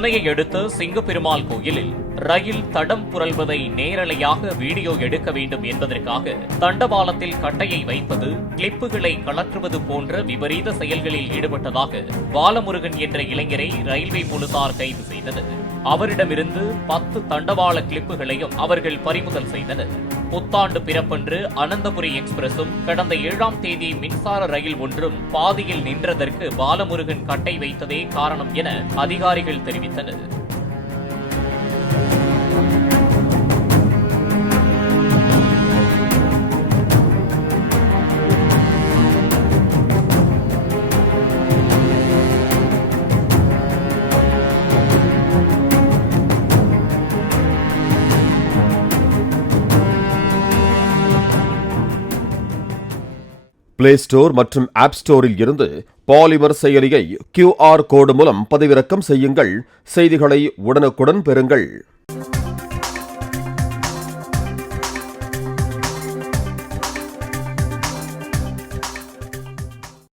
சென்னையை அடுத்த சிங்கப்பெருமாள் கோயிலில் ரயில் தடம் புரள்வதை நேரலையாக வீடியோ எடுக்க வேண்டும் என்பதற்காக தண்டவாளத்தில் கட்டையை வைப்பது, கிளிப்புகளை கழற்றுவது போன்ற விபரீத செயல்களில் ஈடுபட்டதாக பாலமுருகன் என்ற இளைஞரை ரயில்வே போலீசார் கைது செய்தனர். அவரிடமிருந்து 10 தண்டவாள கிளிப்புகளையும் அவர்கள் பறிமுதல் செய்தனர். புத்தாண்டு பிறப்பன்று அனந்தபுரி எக்ஸ்பிரஸும் கடந்த 7ஆம் தேதி மின்சார ரயில் ஒன்றும் பாதியில் நின்றதற்கு பாலமுருகன் கட்டை வைத்ததே காரணம் என அதிகாரிகள் தெரிவித்தனர். பிளே ஸ்டோர் மற்றும் ஆப் ஸ்டோரில் இருந்து பாலிமர் செயலியை QR கோடு மூலம் பதிவிறக்கம் செய்யுங்கள். செய்திகளை உடனுக்குடன் பெறுங்கள்.